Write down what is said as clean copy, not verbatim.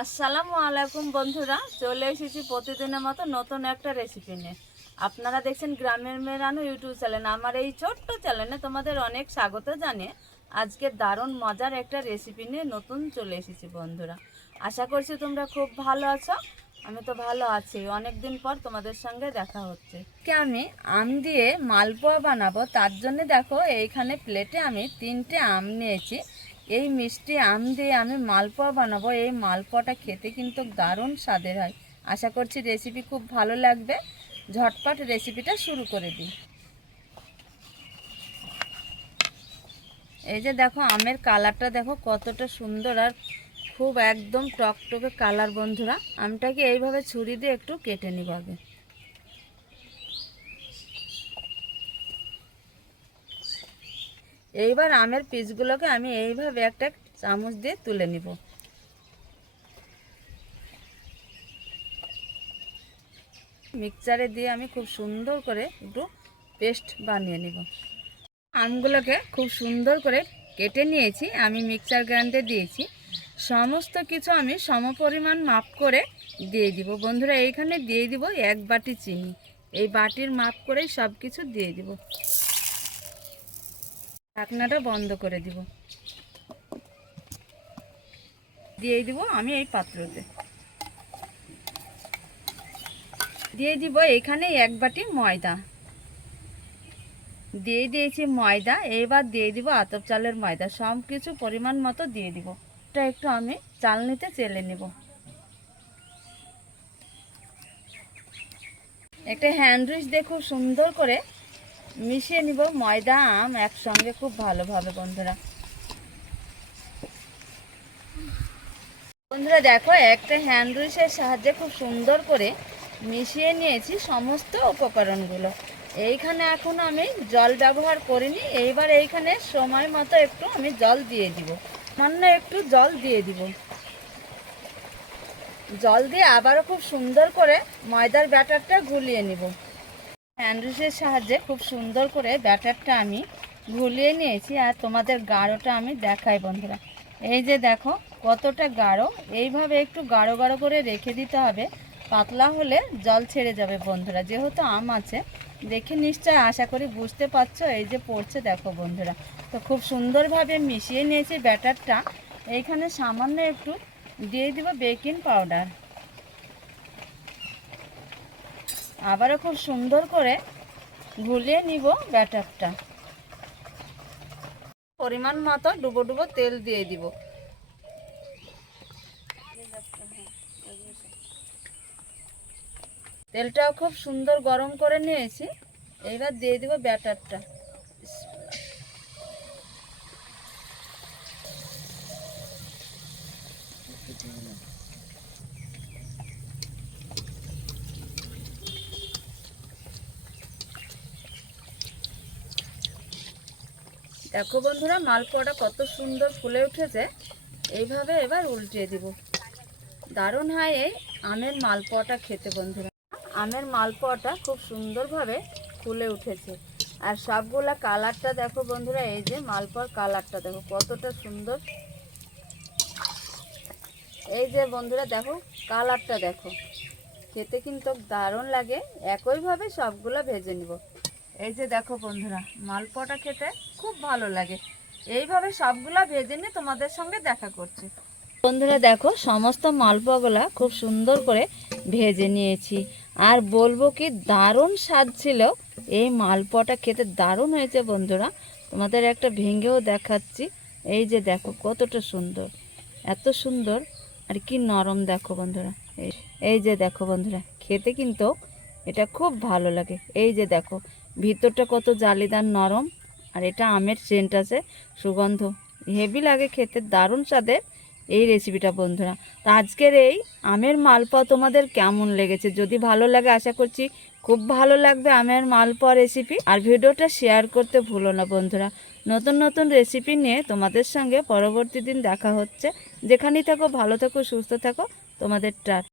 আসসালামু আলাইকুম বন্ধুরা, চলে এসেছি প্রতিদিনের মতো নতুন একটা রেসিপি নিয়ে। আপনারা দেখছেন গ্রামের মেয়ে রানু ইউটিউব চ্যানেল। আমার এই ছোট্ট চ্যানেলে তোমাদের অনেক স্বাগত জানিয়ে আজকে দারুণ মজার একটা রেসিপি নিয়ে নতুন চলে এসেছি বন্ধুরা। আশা করছি তোমরা খুব ভালো আছো। আমি তো ভালো আছি, অনেক দিন পর তোমাদের সঙ্গে দেখা হচ্ছে। আমি আম দিয়ে মালপোয়া বানাবো, তার জন্য দেখো এইখানে প্লেটে আমি 3টে আম নিয়েছি। এই মিষ্টি আম দিয়ে আমি মালপোয়া বানাবো। এই মালপোয়াটা খেতে কিন্তু দারুণ স্বাদের হয়। আশা করছি রেসিপি খুব ভালো লাগবে। ঝটপট রেসিপিটা শুরু করে দিই। এই যে দেখো আমের কালারটা দেখো কতটা সুন্দর, আর খুব একদম টকটকে কালার বন্ধুরা। আমটাকে এইভাবে ছুরি দিয়ে একটু কেটে নিব আগে। এইবার আমের পিসগুলোকে আমি এইভাবে একটা চামচ দিয়ে তুলে নিব। মিক্সচারে দিয়ে আমি খুব সুন্দর করে একটু পেস্ট বানিয়ে নিব। আমগুলোকে খুব সুন্দর করে কেটে নিয়েছি, আমি মিক্সচার গ্রাইন্ডারে দিয়েছি। সমস্ত কিছু আমি সমপরিমাণ মাপ করে দিয়ে দিব বন্ধুরা। এইখানে দিয়ে দিব 1 বাটি চিনি। এই বাটির মাপ করেই সব কিছু দিয়ে দিব। ঢাকনাটা বন্ধ করে দিব। দিয়ে দিব আমি এই পাত্রতে। দিয়ে দিব এখানে 1 বাটি ময়দা। দিয়ে দিয়েছি ময়দা। এবার দিয়ে দিব আতপ চালের ময়দা। সব কিছু পরিমাণ মতো দিয়ে দিব। এটা একটু আমি চালনিতে চেলে নেব। একটা হ্যান্ড উইচ দিয়ে খুব সুন্দর করে মিশিয়ে নিব ময়দা আম একসঙ্গে খুব ভালোভাবে বন্ধুরা। বন্ধুরা দেখো একটা হ্যান্ড উইচের সাহায্যে খুব সুন্দর করে মিশিয়ে নিয়েছি সমস্ত উপকরণগুলো। এইখানে এখন আমি জল ব্যবহার করিনি। এইবার এইখানে সময় মতো একটু আমি জল দিয়ে দিব। সামান্য একটু জল দিয়ে দিব। জল দিয়ে আবারও খুব সুন্দর করে ময়দার ব্যাটারটা গুলিয়ে নিব। হ্যান্ড উইচের সাহায্যে খুব সুন্দর করে ব্যাটারটা আমি গুলিয়ে নিয়েছি। আর তোমাদের গাঢ়টা আমি দেখাই বন্ধুরা। এই যে দেখো কতটা গাঢ়। এইভাবে একটু গাঢ় গাঢ় করে রেখে দিতে হবে। পাতলা হলে জল ছেড়ে যাবে বন্ধুরা। যেহেতু আম আছে দেখে নিশ্চয় আশা করি বুঝতে পারছো। এই যে পড়ছে দেখো বন্ধুরা। তো খুব সুন্দরভাবে মিশিয়ে নিয়েছি ব্যাটারটা। এইখানে সামান্য একটু দিয়ে দিব বেকিং পাউডার। আবারও খুব সুন্দর করে গুলিয়ে নিব ব্যাটারটা। পরিমাণ মতো ডুবো ডুবো তেল দিয়ে দিব। তেলটাও খুব সুন্দর গরম করে নিয়েছি। এইবার দিয়ে দিব ব্যাটারটা। দেখো বন্ধুরা মালপোয়াটা কত সুন্দর ফুলে উঠেছে। এইভাবে এবার উল্টিয়ে দিব। দারুণ হয় এই আমের মালপোয়াটা খেতে বন্ধুরা। আমের মালপোয়াটা খুব সুন্দরভাবে ফুলে উঠেছে। আর সবগুলা কালারটা দেখো বন্ধুরা। এই যে মালপোয়ার কালারটা দেখো কতটা সুন্দর। এই যে বন্ধুরা দেখো কালারটা দেখো, খেতে কিন্তু দারুণ লাগে। একইভাবে সবগুলো ভেজে নিব। এই যে দেখো বন্ধুরা মালপোয়াটা খেতে খুব ভালো লাগে। এইভাবে সবগুলা ভেজে নিয়ে তোমাদের সঙ্গে দেখা করছি বন্ধুরা। দেখো সমস্ত মালপোয়াগুলা খুব সুন্দর করে ভেজে নিয়েছি। আর বলবো কি দারুণ স্বাদ ছিল। এই মালপোয়াটা খেতে দারুণ হয়েছে বন্ধুরা। তোমাদের একটা ভেঙেও দেখাচ্ছি। এই যে দেখো কতটা সুন্দর, এত সুন্দর আর কি নরম দেখো বন্ধুরা। এই যে দেখো বন্ধুরা খেতে কিন্তু এটা খুব ভালো লাগে। এই যে দেখো ভিতরটা কত জালিদার নরম। আর এটা আমের সেন্ট আছে, সুগন্ধ হেভি লাগে খেতে, দারুণ স্বাদের এই রেসিপিটা বন্ধুরা। তো আজকের এই আমের মালপোয়া তোমাদের কেমন লেগেছে? যদি ভালো লাগে আশা করছি খুব ভালো লাগবে আমের মালপোয়া রেসিপি। আর ভিডিওটা শেয়ার করতে ভুলো না বন্ধুরা। নতুন নতুন রেসিপি নিয়ে তোমাদের সঙ্গে পরবর্তী দিন দেখা হচ্ছে। যেখানেই থাকো ভালো থাকো সুস্থ থাকো। তোমাদের টাটা।